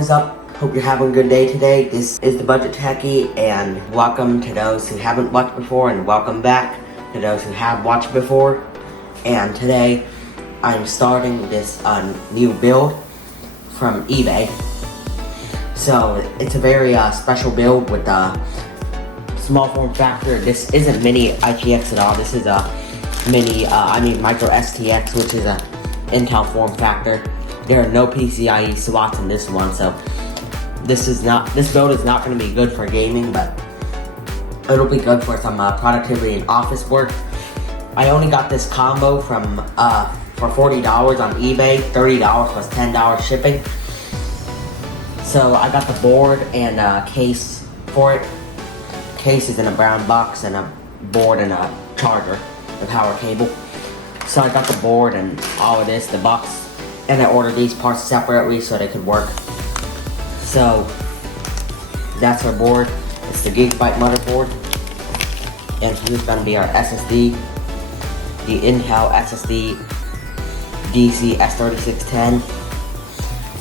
is up? Hope you're having a good day today. This is the Budget Techie, and welcome to those who haven't watched before, and welcome back to those who have watched before. And today, I'm starting this new build from eBay. So it's a very special build with a small form factor. This isn't mini ITX at all. This is a micro STX, which is a Intel form factor. There are no PCIe slots in this one, so this build is not going to be good for gaming, but it'll be good for some productivity and office work. I only got this combo from for $40 on eBay, $30 plus $10 shipping. So I got the board and a case for it. Case is in a brown box, and a board and a charger, the power cable. So I got the board and all of this, the box. And I ordered these parts separately so they could work. So that's our board. It's the Gigabyte motherboard. And here's gonna be our SSD. The Intel SSD DC S3610.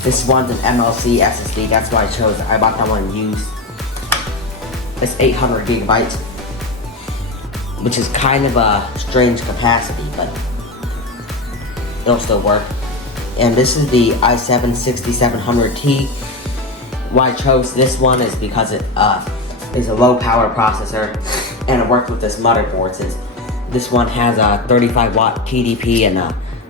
This one's an MLC SSD, that's why I bought that one used. It's 800 gigabytes, which is kind of a strange capacity, but it'll still work. And this is the i7-6700T. Why I chose this one is because it is a low power processor, and it worked with this motherboard, since this one has a 35 watt TDP, and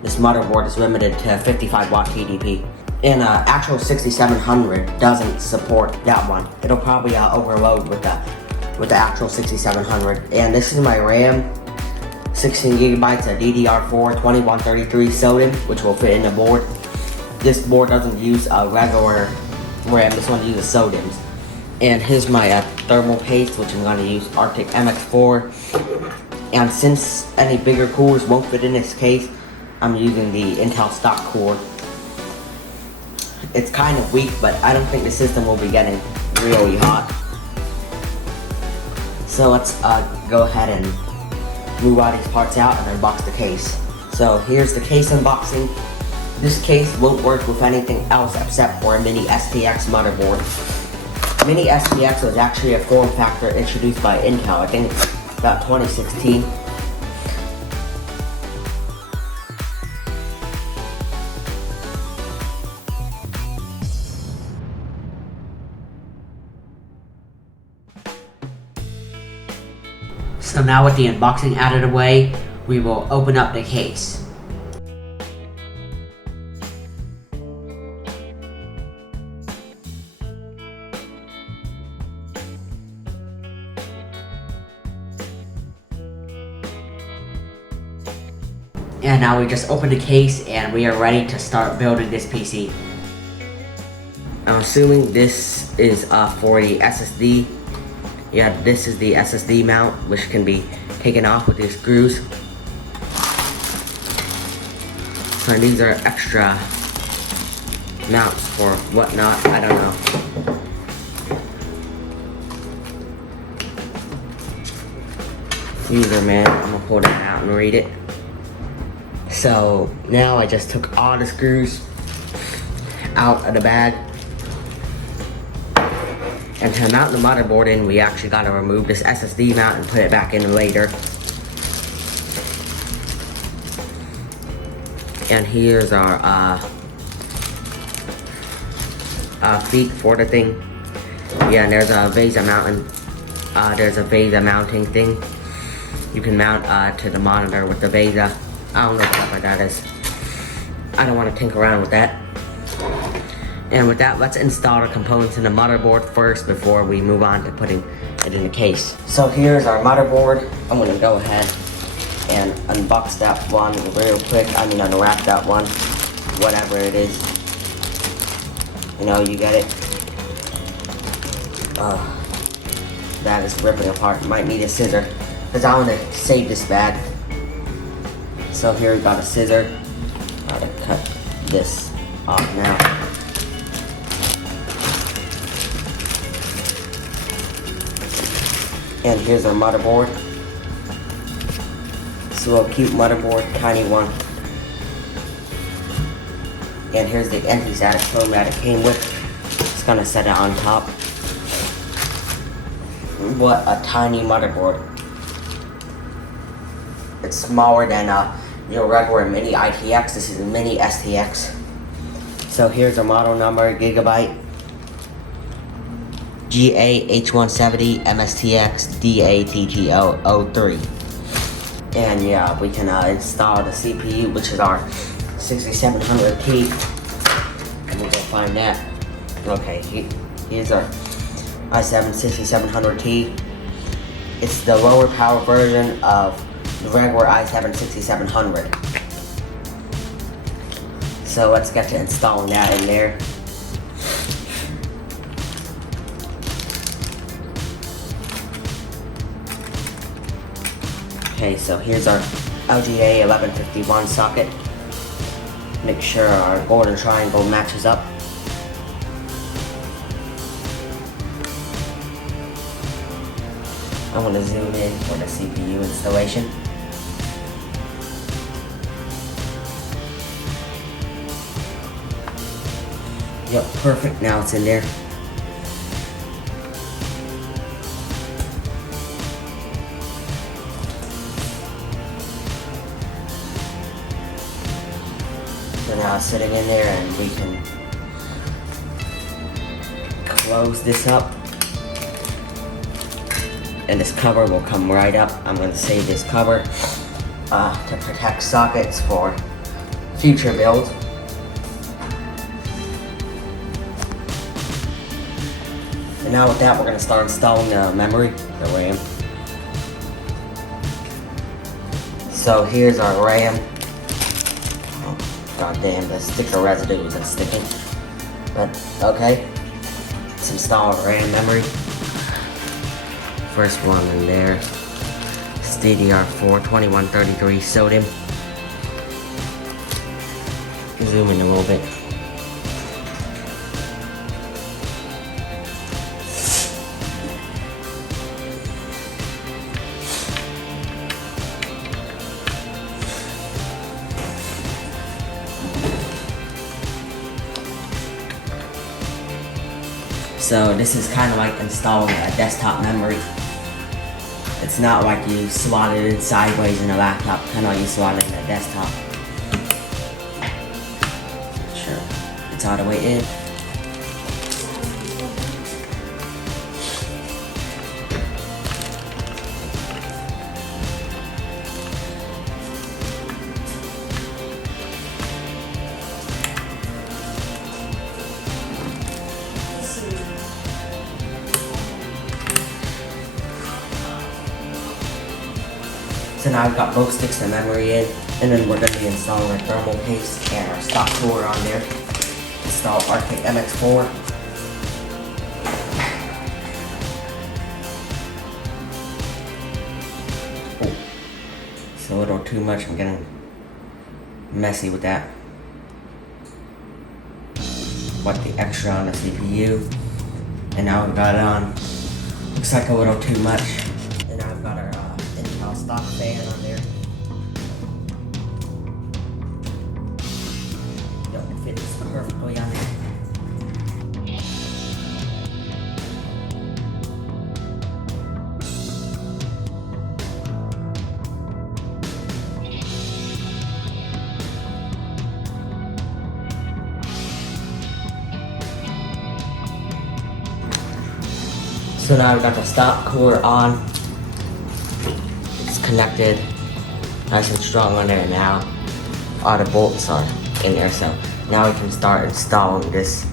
this motherboard is limited to 55 watt TDP. And actual 6700 doesn't support that one. It'll probably overload with the actual 6700. And this is my RAM. 16 gigabytes of DDR4 2133 SODIMM, which will fit in the board. This board doesn't use a regular RAM, this one uses SODIMMs. And here's my thermal paste, which I'm going to use Arctic MX4. And since any bigger coolers won't fit in this case, I'm using the Intel stock cooler. It's kind of weak, but I don't think the system will be getting really hot. So let's go ahead and move all these parts out and unbox the case. So here's the case unboxing. This case won't work with anything else except for a mini STX motherboard. Mini STX was actually a form factor introduced by Intel, I think about 2016. So now with the unboxing out of the way, we will open up the case. And now we just opened the case and we are ready to start building this PC. I'm assuming this is for the SSD. Yeah, this is the SSD mount, which can be taken off with these screws. So these are extra mounts for whatnot, I don't know. User manual, I'm gonna pull that out and read it. So now I just took all the screws out of the bag. And to mount the motherboard in, we actually got to remove this SSD mount and put it back in later. And here's our feet for the thing. Yeah, and there's a VESA mounting thing. You can mount to the monitor with the VESA. I don't know what that is. I don't want to tinker around with that. And with that, let's install the components in the motherboard first before we move on to putting it in the case. So here's our motherboard. I'm gonna go ahead and unbox that one real quick. Unwrap that one, whatever it is. You know, you get it. That is ripping apart. Might need a scissor, because I want to save this bag. So here we got a scissor. Gotta cut this off now. And here's our motherboard. It's a little cute motherboard, tiny one. And here's the anti-static foam that it came with. just gonna set it on top. What a tiny motherboard. It's smaller than your regular mini ITX. This is a mini STX. So here's our model number, Gigabyte GA-H170 MSTX DATTO03. And yeah, we can install the CPU, which is our 6700T. And we'll go find that. Okay, here's our i7 6700T. It's the lower power version of the regular i7 6700. So let's get to installing that in there. Okay, so here's our LGA 1151 socket. Make sure our golden triangle matches up. I'm going to zoom in for the CPU installation. Yep, perfect. Now it's in there. So now it's sitting in there and we can close this up. And this cover will come right up. I'm going to save this cover to protect sockets for future builds. And now with that, we're going to start installing the memory, the RAM. So here's our RAM. Oh, god damn, the sticker residue isn't sticking. But okay, let's install our RAM memory. First one in there, it's DDR4 2133 sodium. Zoom in a little bit. So this is kind of like installing a desktop memory. It's not like you slot it in sideways in a laptop, kind of like you slot it in a desktop. Sure, it's all the way in. So now I've got both sticks of memory in, and then we're going to be installing our thermal paste and our stock cooler on there. Install Arctic MX4. Oh, it's a little too much, I'm getting messy with that. What the extra on the CPU. And now we've got it on. Looks like a little too much. And now I've got our stock fan on there. It fits perfectly on there. So now we've got the stock cooler on. Connected nice and strong on there now. All the bolts are in there, so now we can start installing this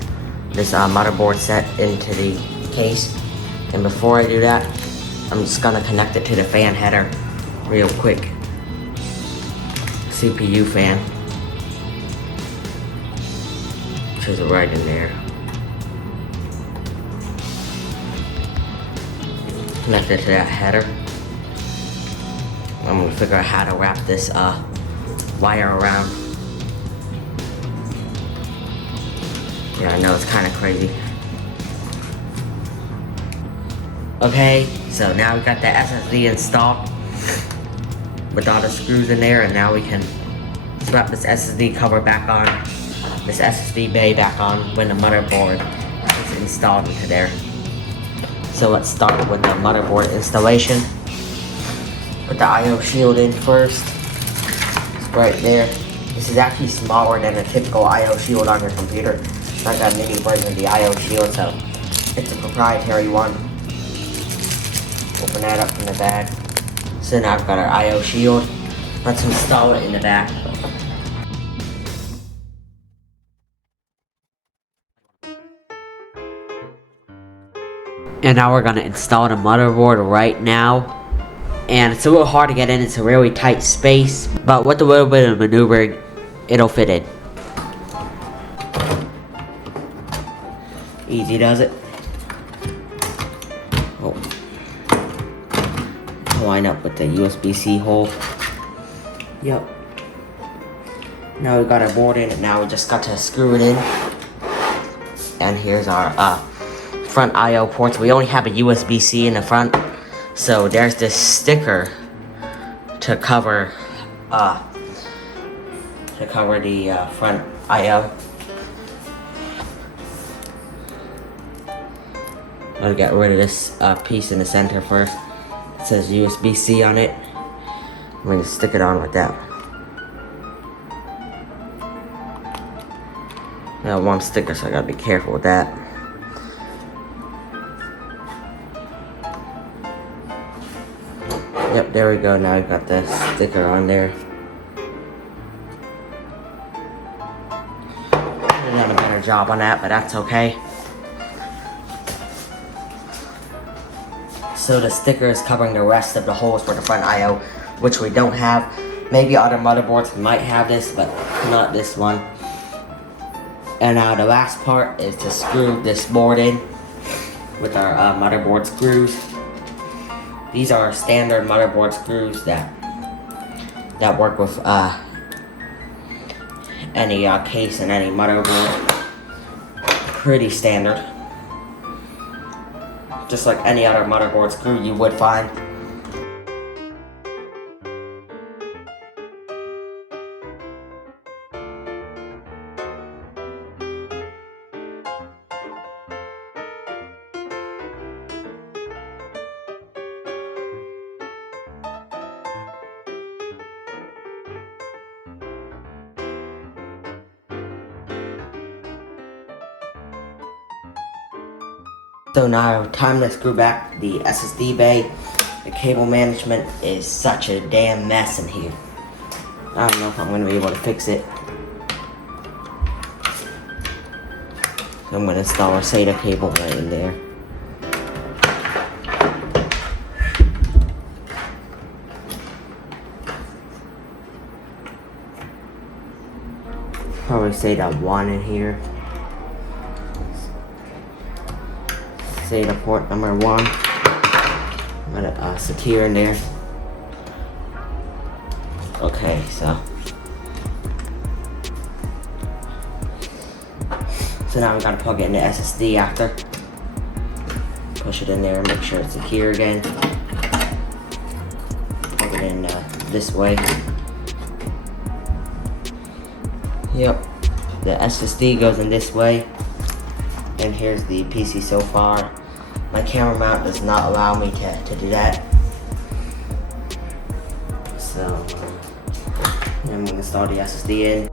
motherboard set into the case. And before I do that, I'm just gonna connect it to the fan header real quick. CPU fan, which is right in there. Connect it to that header. I'm gonna figure out how to wrap this wire around. Yeah, I know it's kind of crazy. Okay, so now we got the SSD installed with all the screws in there, and now we can slap this SSD cover back on, this SSD bay back on when the motherboard is installed into there. So let's start with the motherboard installation. Put the I/O shield in first. It's right there. This is actually smaller than a typical I/O shield on your computer. It's not got a mini version of the I/O shield, so it's a proprietary one. Open that up from the back. So now I've got our I/O shield. Let's install it in the back. And now we're gonna install the motherboard right now. And it's a little hard to get in, it's a really tight space, but with a little bit of maneuvering, it'll fit in. Easy does it. Oh. Line up with the USB-C hole. Yep. Now we got our board in, and now we just got to screw it in. And here's our front I/O ports. We only have a USB-C in the front, so there's this sticker to cover the front I/O. I'll get rid of this piece in the center first. It says USB-C on it. I'm going to stick it on like that. Now one sticker, so I gotta be careful with that. Yep, there we go. Now I got the sticker on there. I didn't have a better job on that, but that's okay. So the sticker is covering the rest of the holes for the front I/O, which we don't have. Maybe other motherboards might have this, but not this one. And now the last part is to screw this board in with our motherboard screws. These are standard motherboard screws that work with any case and any motherboard. Pretty standard. Just like any other motherboard screw you would find. So now time to screw back the SSD bay. The cable management is such a damn mess in here. I don't know if I'm going to be able to fix it. So I'm going to install our SATA cable right in there. Probably SATA 1 in here. SATA port number 1. I'm gonna secure in there. Okay, so now we gotta plug it in the SSD after. Push it in there and make sure it's secure again. Plug it in this way. Yep, the SSD goes in this way. And here's the PC so far. My camera mount does not allow me to do that. So I'm going to install the SSD in.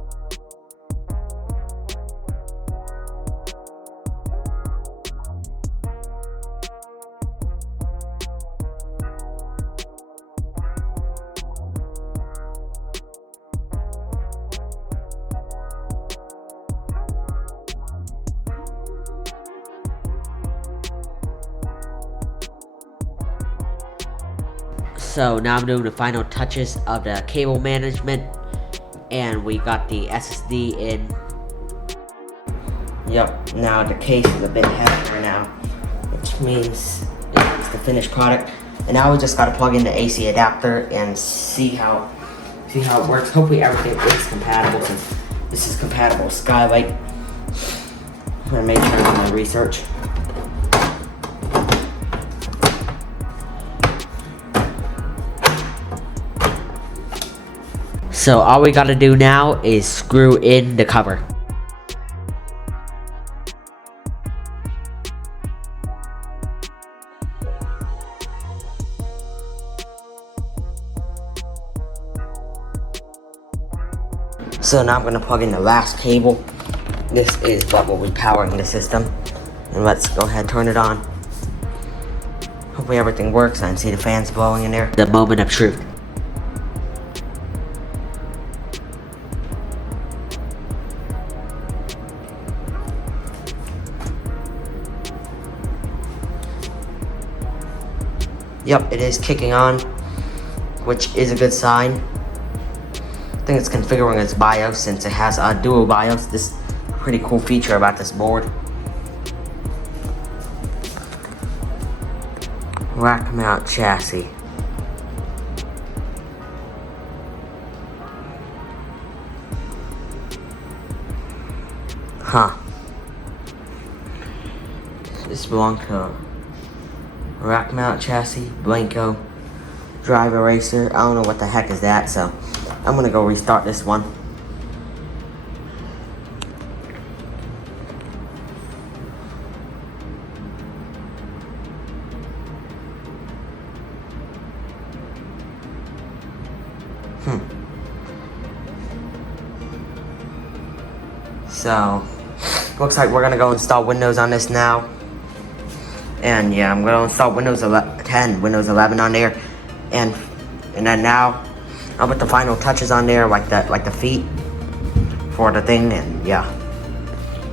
So now I'm doing the final touches of the cable management, and we got the SSD in. Yep, now the case is a bit heavier now, which means it's the finished product. And now we just gotta plug in the AC adapter and see how it works. Hopefully everything is compatible, since this is compatible with Skylight. I'm gonna make sure I do my research. So all we gotta do now is screw in the cover. So now I'm gonna plug in the last cable. This is what will be powering the system. And let's go ahead and turn it on. Hopefully everything works. I can see the fans blowing in there. The moment of truth. Yep, it is kicking on, which is a good sign. I think it's configuring its BIOS since it has a dual BIOS. This is a pretty cool feature about this board. Rack mount chassis. Huh. This belongs to rack mount chassis, Blanco, drive eraser. I don't know what the heck is that, so I'm gonna go restart this one. So, looks like we're gonna go install Windows on this now. And yeah, I'm gonna install Windows 10, Windows 11 on there. And then now, I'll put the final touches on there, like the feet for the thing, and yeah.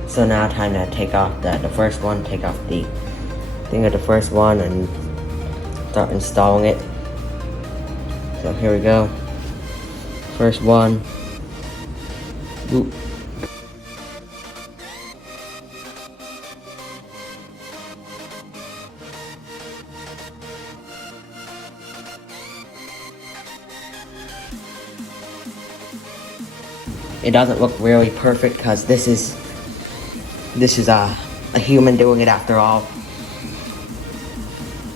So now time to take off the first one, take off the thing of the first one and start installing it. So here we go. First one. Boop. It doesn't look really perfect because this is a human doing it after all.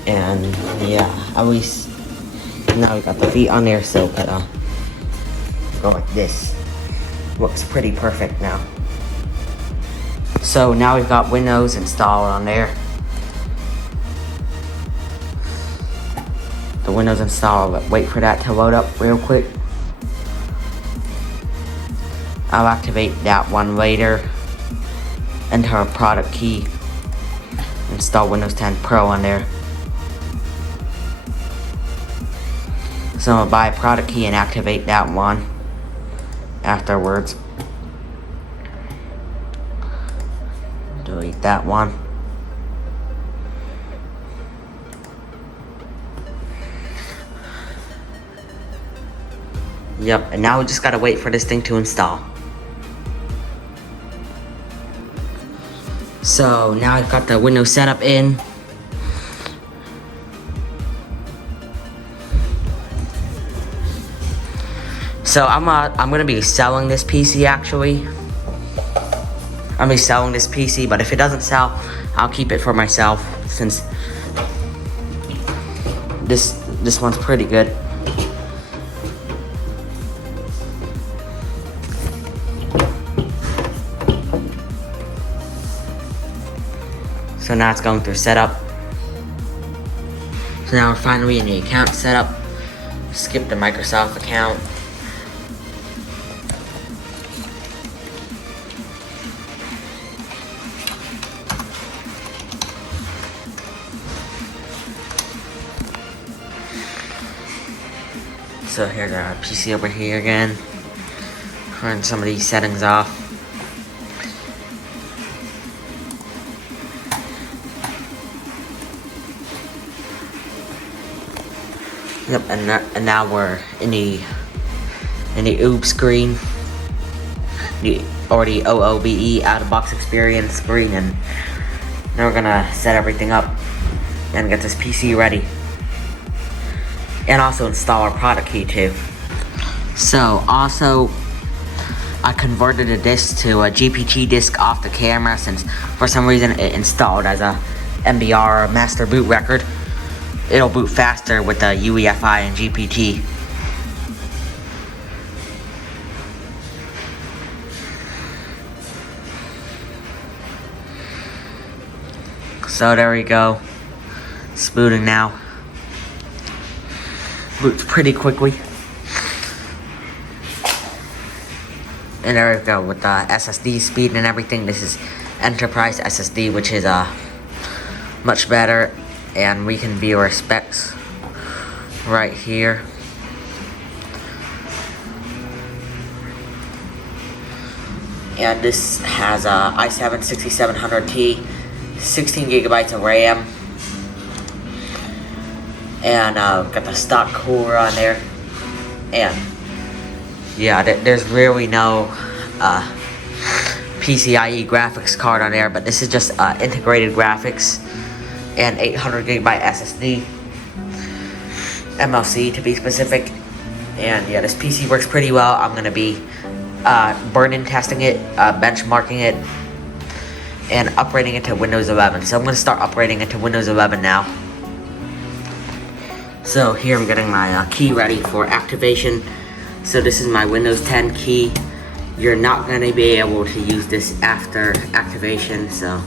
And yeah, at least now we got the feet on there, so go like this. Looks pretty perfect now. So now we've got Windows installed on there. The Windows installed, wait for that to load up real quick. I'll activate that one later. Enter a product key. Install Windows 10 Pro on there. So I'm gonna buy a product key and activate that one afterwards. Delete that one. Yep, and now we just gotta wait for this thing to install. So now I've got the Windows setup in. So I'm gonna be selling this PC actually. I'm gonna be selling this PC, but if it doesn't sell, I'll keep it for myself since this one's pretty good. So now it's going through setup. So now we're finally in the account setup. Skip the Microsoft account. So here's our PC over here again. Turn some of these settings off. Yep, and now we're in the OOB screen, the already OOBE out of box experience screen, and now we're gonna set everything up and get this PC ready, and also install our product key too. So also, I converted a disk to a GPT disk off the camera since for some reason it installed as a MBR master boot record. It'll boot faster with the UEFI and GPT. So there we go. It's booting now. Boots pretty quickly. And there we go with the SSD speed and everything. This is Enterprise SSD, which is much better. And we can view our specs right here. And this has a i7 6700T, 16 gigabytes of RAM, and got the stock core on there. And yeah, there's really no PCIe graphics card on there, but this is just integrated graphics and 800 gigabyte SSD, MLC to be specific. And yeah, this PC works pretty well. I'm gonna be burn-in testing it, benchmarking it, and upgrading it to Windows 11. So I'm going to start upgrading it to Windows 11 now. So here I'm getting my key ready for activation. So this is my Windows 10 key. You're not going to be able to use this after activation. So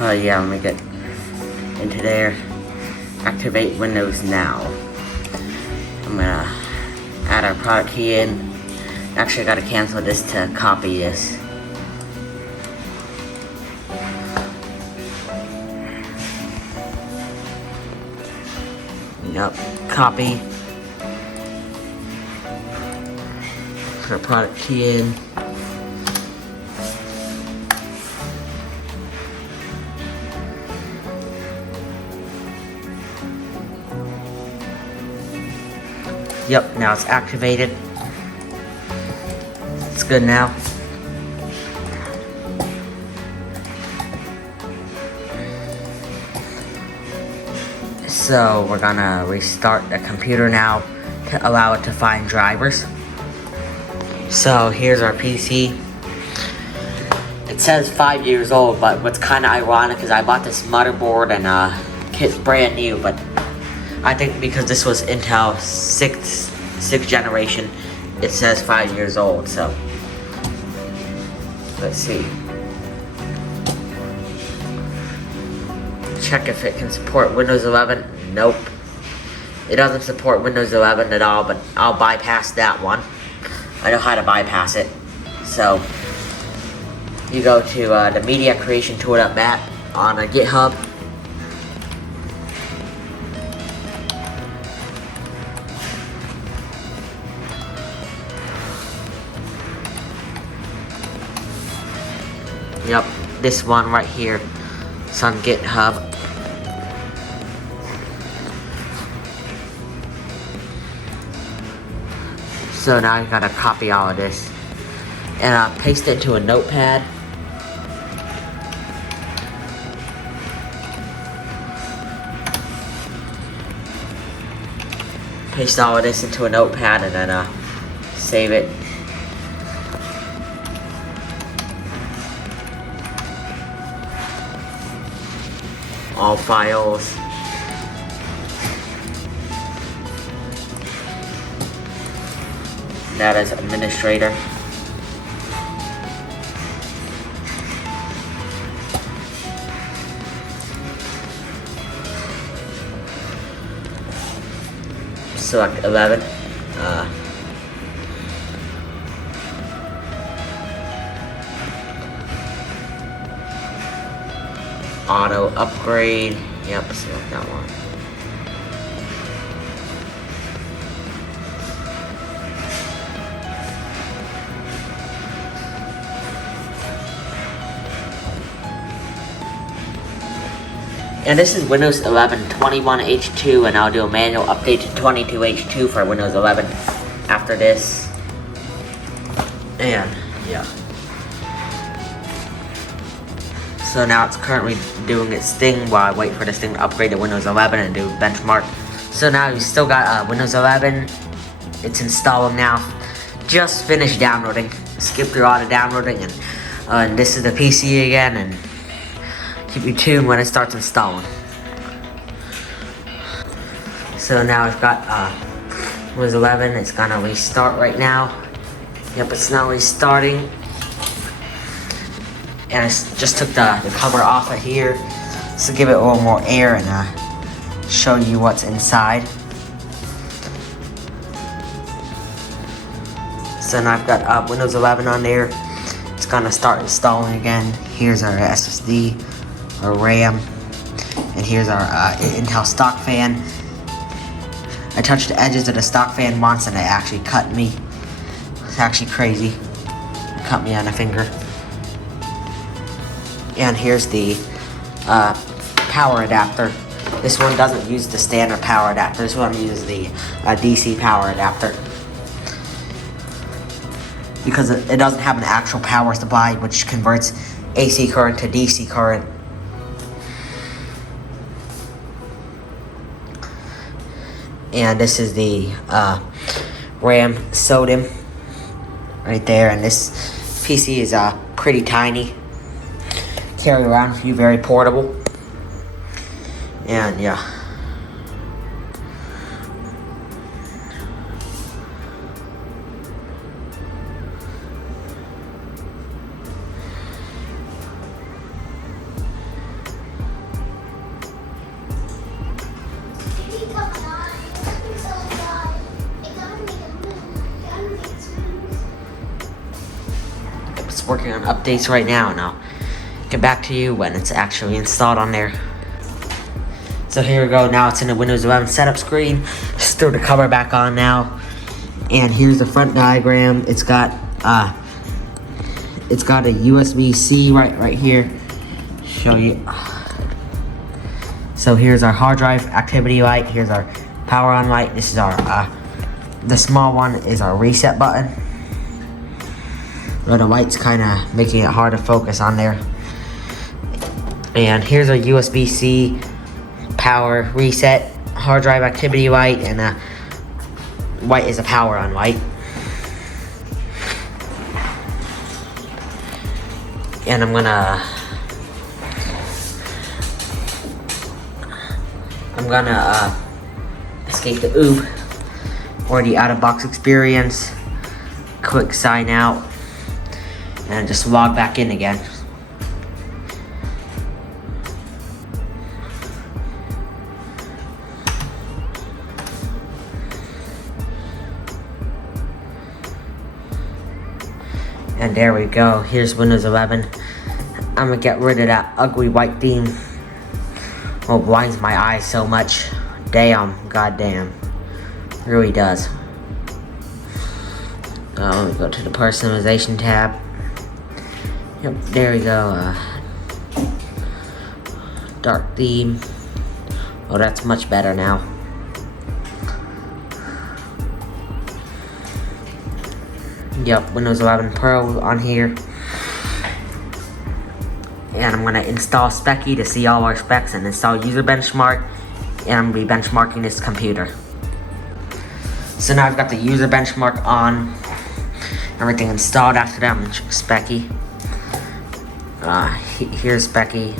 yeah, let me get into there. Activate Windows now. I'm going to add our product key in. Actually, I gotta cancel this to copy this. Yep, copy. Put our product key in. Yep, now it's activated. It's good now. So we're gonna restart the computer now to allow it to find drivers. So here's our PC. It says 5 years old, but what's kind of ironic is I bought this motherboard and kit's brand new, but I think because this was Intel 6th generation, it says 5 years old. So let's see. Check if it can support Windows 11. Nope. It doesn't support Windows 11 at all, but I'll bypass that one. I know how to bypass it. So you go to the media creation tool.bat on a GitHub. Yep, this one right here. It's on GitHub. So now I gotta copy all of this and paste it into a notepad. Paste all of this into a notepad and then save it. All files. That is administrator. Select 11. Auto upgrade. Yep, select that one. And this is Windows 11 21H2, and I'll do a manual update to 22H2 for Windows 11 after this. And yeah. So now it's currently doing its thing while I wait for this thing to upgrade to Windows 11 and do benchmark. So now you still got Windows 11. It's installing now. Just finished downloading. Skip through all the downloading, and this is the PC again, and keep you tuned when it starts installing. So now I've got Windows 11. It's gonna restart right now. Yep, it's now restarting. And I just took the cover off of here to give it a little more air and show you what's inside. So now I've got Windows 11 on there. It's gonna start installing again. Here's our SSD, our RAM, and here's our Intel stock fan. I touched the edges of the stock fan once and it actually cut me. It's actually crazy. It cut me on the finger. And here's the power adapter. This one doesn't use the standard power adapter. This one uses the DC power adapter. Because it doesn't have an actual power supply, which converts AC current to DC current. And this is the RAM SODIMM right there. And this PC is pretty tiny. Carry around for you, very portable. And yeah. It's working on updates right now, and I'll get back to you when it's actually installed on there. So here we go, now it's in the Windows 11 setup screen. Just throw the cover back on now. And here's the front diagram. It's got a USB-C right here. Show you. So here's our hard drive activity light. Here's our power on light. This is our, the small one is our reset button. But the light's kind of making it hard to focus on there. And here's our USB-C power reset, hard drive activity light, and white is a power on light. And I'm gonna escape the OOB or the out-of-box experience, quick sign out, and just log back in again. And there we go, here's Windows 11. I'm gonna get rid of that ugly white theme. Oh, it blinds my eyes so much. Damn, goddamn. It really does. Let me go to the personalization tab. Yep, there we go. Dark theme. Oh, that's much better now. Yep, Windows 11 Pro on here. And I'm gonna install Specky to see all our specs and install user benchmark. And I'm gonna be benchmarking this computer. So now I've got the user benchmark on. Everything installed after that. I'm gonna check Specky. Here's Specky.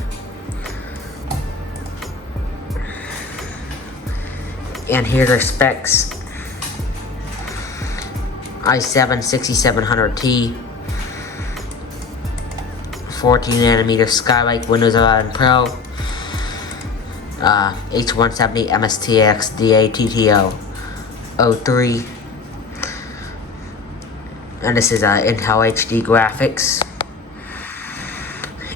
And here's our specs. i7-6700T, 14nm Skylake Windows 11 Pro, H170 MSTX DA TTO 03, and this is Intel HD graphics,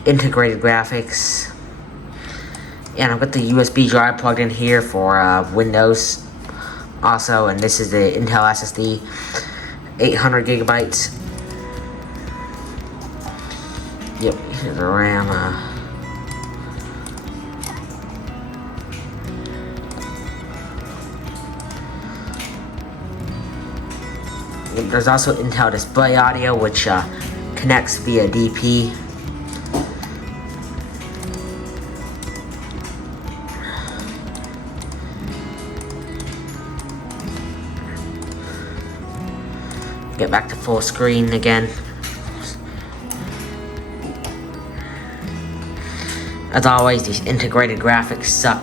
integrated graphics, and I've got the USB drive plugged in here for Windows also, and this is the Intel SSD. 800 gigabytes. Yep, here's the RAM. There's also Intel display audio, which connects via DP. Get back to full screen again. As always, these integrated graphics suck.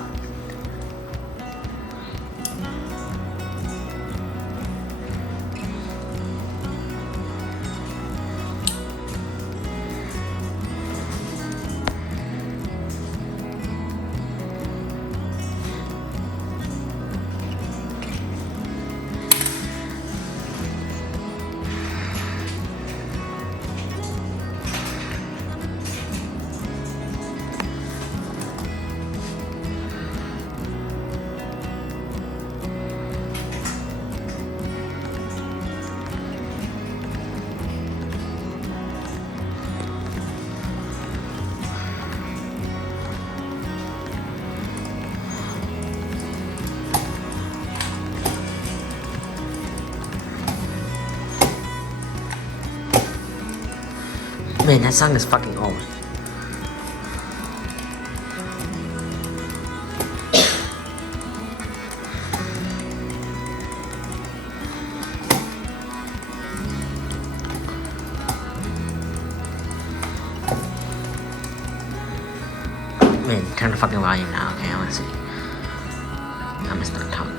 Man, that song is fucking old. Man, turn the fucking volume now. Okay, let's see. I'm gonna start talking.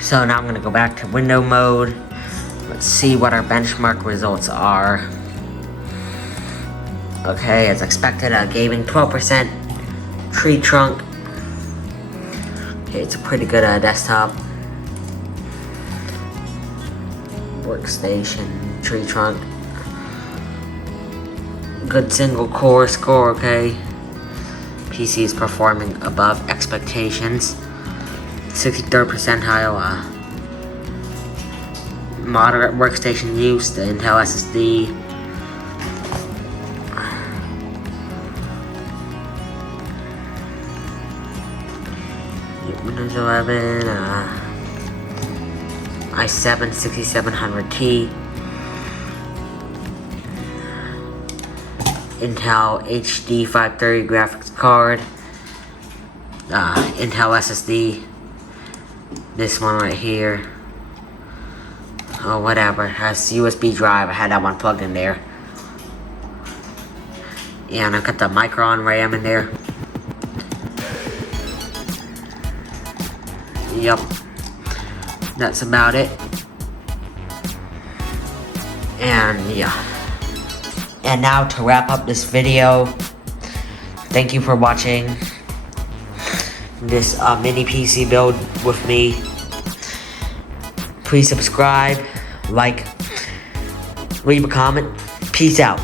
So now I'm gonna go back to window mode. Let's see what our benchmark results are. Okay, as expected, gaming 12%, tree trunk. Okay, it's a pretty good desktop. Workstation, tree trunk. Good single core score, okay. PC is performing above expectations. 63rd percentile, moderate workstation use, the Intel SSD. Windows 11, i7 6700T. Intel HD 530 graphics card, Intel SSD, this one right here, oh whatever, has USB drive, I had that one plugged in there, and I've got the Micron RAM in there, yep, that's about it, and yeah. And now to wrap up this video, thank you for watching this mini PC build with me. Please subscribe, like, leave a comment. Peace out.